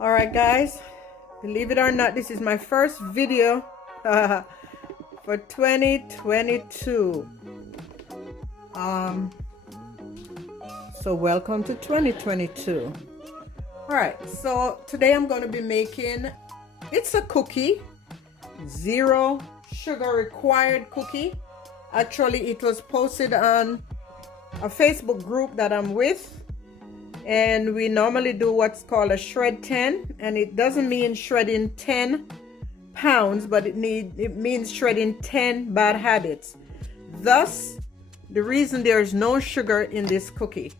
All right, guys, believe it or not, this is my first video for 2022. So welcome to 2022. All right, so today I'm going to be making, it's a cookie, zero sugar required cookie. Actually, it was posted on a Facebook group that I'm with. And we normally do what's called a shred 10, and it doesn't mean shredding 10 pounds, but it means shredding 10 bad habits. Thus, the reason there's no sugar in this cookie.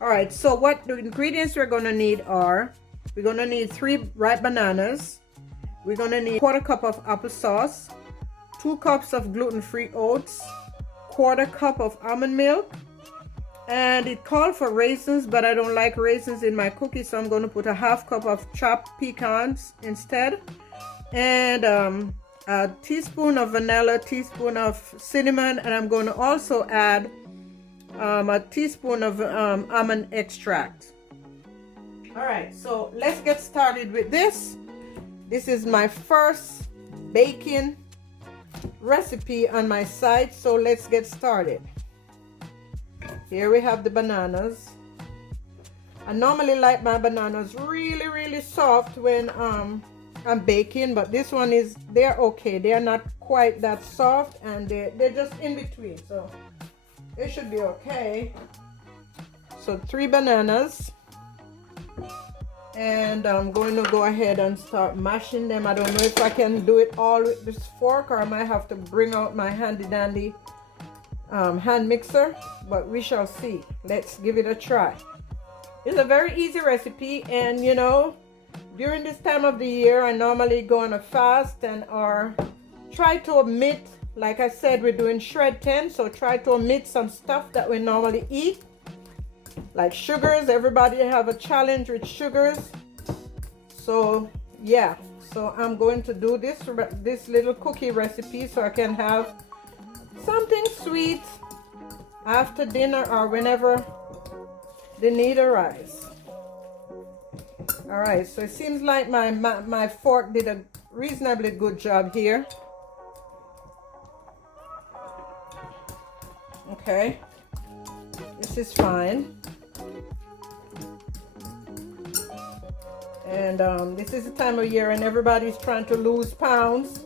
All right, so what the ingredients we're going to need are, we're going to need 3 ripe bananas. We're going to need 1/4 cup of applesauce, 2 cups of gluten-free oats, 1/4 cup of almond milk. And it called for raisins, but I don't like raisins in my cookie, so I'm going to put a 1/2 cup of chopped pecans instead. And a teaspoon of vanilla, teaspoon of cinnamon, and I'm going to also add a teaspoon of almond extract. All right, so let's get started with this. This is my first baking recipe on my site, so let's get started. Here we have the bananas. I normally like my bananas really soft when I'm baking, but this one they're okay. They're not quite that soft, and they're just in between, so they should be okay. So 3 bananas, and I'm going to go ahead and start mashing them. I don't know if I can do it all with this fork, or I might have to bring out my handy dandy hand mixer, but we shall see. Let's give it a try. It's a very easy recipe, and you know, during this time of the year I normally go on a fast or try to omit, like I said, we're doing shred 10, so try to omit some stuff that we normally eat, like sugars. Everybody have a challenge with sugars, so yeah, so I'm going to do this little cookie recipe so I can have something sweet after dinner or whenever the need arises. All right, so it seems like my fork did a reasonably good job here. Okay, this is fine. And this is the time of year and everybody's trying to lose pounds,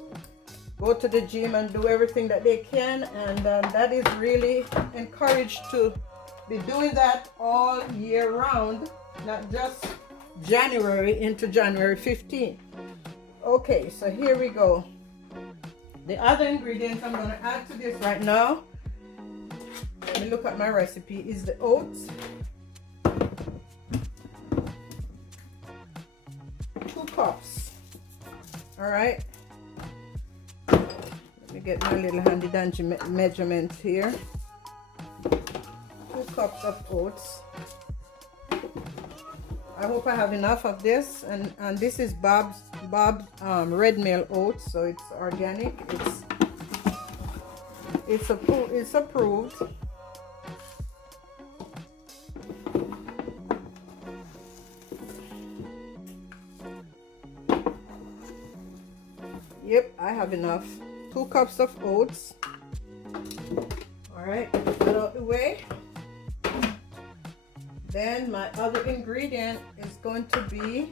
go to the gym and do everything that they can, and that is really encouraged to be doing that all year round, not just January into January 15. Okay, so here we go. The other ingredients I'm going to add to this right now, let me look at my recipe, is the oats, 2 cups. All right, let me get my little handy dandy measurement here. 2 cups of oats. I hope I have enough of this, and this is Bob's red meal oats, so it's organic. It's approved. Yep, I have enough. 2 cups of oats. All right, get that out the way. Then my other ingredient is going to be,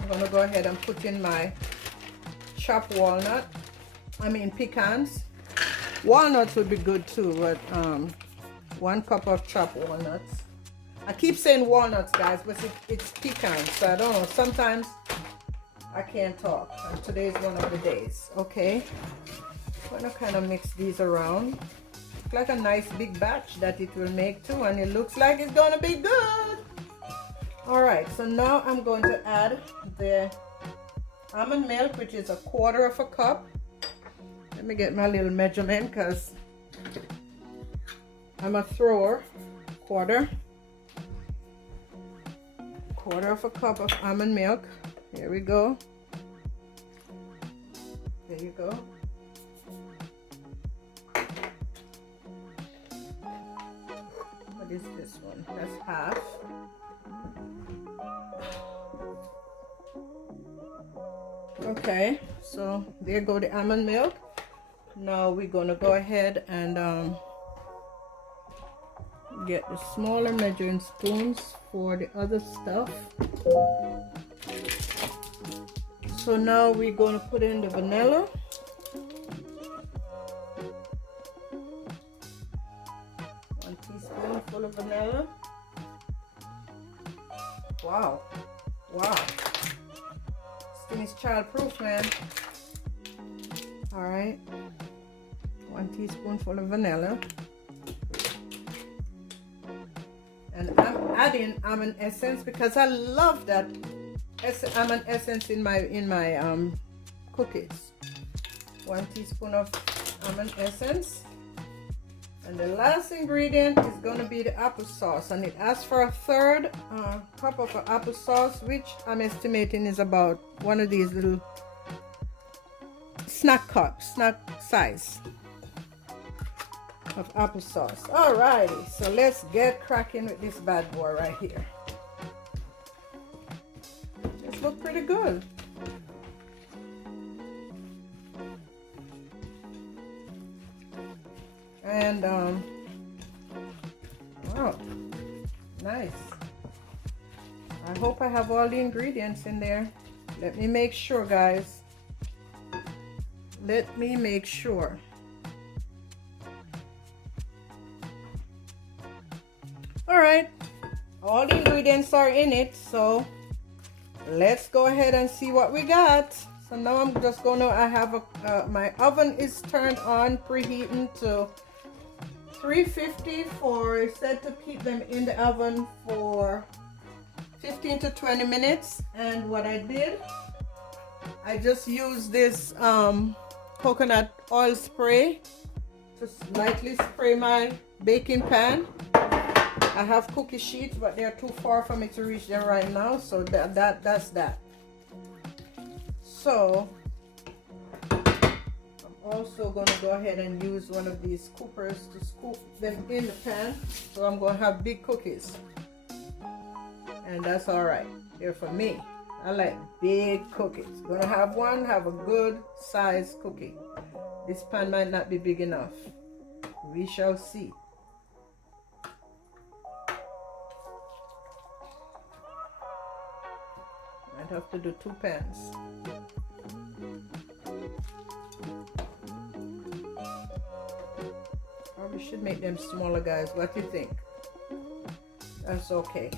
I'm going to go ahead and put in my chopped pecans. Walnuts would be good too, but 1 cup of chopped walnuts. I keep saying walnuts, guys, but it's pecans, so I don't know. Sometimes I can't talk, and today's one of the days. Okay, I'm going to kind of mix these around. Like a nice big batch that it will make too, and it looks like it's gonna be good. All right, so now I'm going to add the almond milk, which is 1/4 cup. Let me get my little measurement because I'm a thrower. 1/4 cup of almond milk. Here we go. There you go. What is this one? That's half. Okay, so there go the almond milk. Now we're gonna go ahead and get the smaller measuring spoons for the other stuff. So now we're gonna put in the vanilla. 1 teaspoon of vanilla. Wow, wow. This thing is child-proof, man. All right, 1 teaspoonful of vanilla. And I'm adding almond essence because I love that almond essence in my cookies. 1 teaspoon of almond essence. And the last ingredient is going to be the applesauce, and it asks for a 1/3 cup of applesauce, which I'm estimating is about one of these little snack size of applesauce. Alrighty, so let's get cracking with this bad boy right here. This looks pretty good. And wow, nice. I hope I have all the ingredients in there. Let me make sure, guys. Let me make sure. All right, all the ingredients are in it, so let's go ahead and see what we got. So now I'm just gonna, I have my oven is turned on, preheating to 350 for, it said to keep them in the oven for 15 to 20 minutes. And what I did, I just used this coconut oil spray to lightly spray my baking pan. I have cookie sheets, but they're too far for me to reach them right now, so that's that. So I'm also going to go ahead and use one of these scoopers to scoop them in the pan. So I'm going to have big cookies, and that's all right. They're for me. I like big cookies. Gonna have a good size cookie. This pan might not be big enough. We shall see. Might have to do 2 pans. Probably should make them smaller, guys. What do you think? That's okay.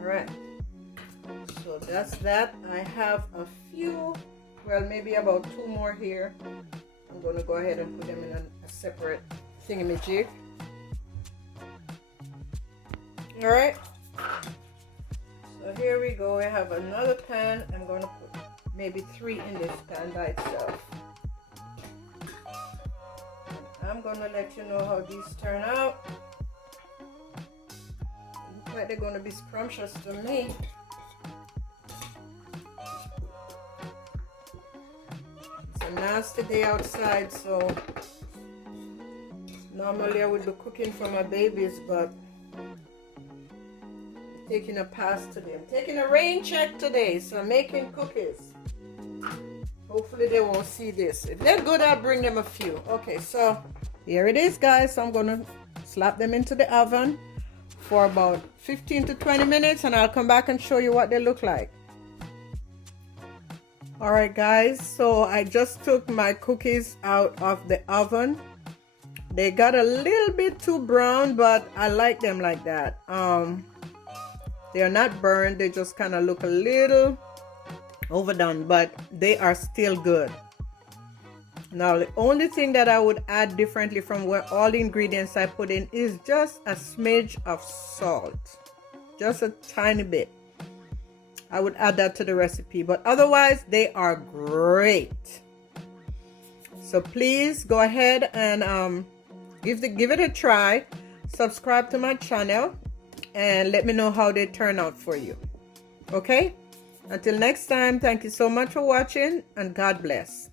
Alright, so that's that. I have a few, well, maybe about 2 more here. I'm going to go ahead and put them in a separate thingamajig. Alright, so here we go. I have another pan. I'm going to put maybe 3 in this pan by itself. And I'm going to let you know how these turn out. Looks like they're going to be scrumptious to me. It's a nasty day outside, so normally I would be cooking for my babies, but taking a pass today. I'm taking a rain check today, so I'm making cookies. Hopefully they won't see this. If they're good, I'll bring them a few. Okay, so here it is, guys. So I'm gonna slap them into the oven for about 15 to 20 minutes, and I'll come back and show you what they look like. All right, guys, so I just took my cookies out of the oven. They got a little bit too brown, but I like them like that. They're not burned, they just kind of look a little overdone, but they are still good. Now, the only thing that I would add differently from what all the ingredients I put in is just a smidge of salt. Just a tiny bit. I would add that to the recipe, but otherwise they are great. So please go ahead and give it a try. Subscribe to my channel and let me know how they turn out for you. Okay? Until next time, thank you so much for watching, and God bless.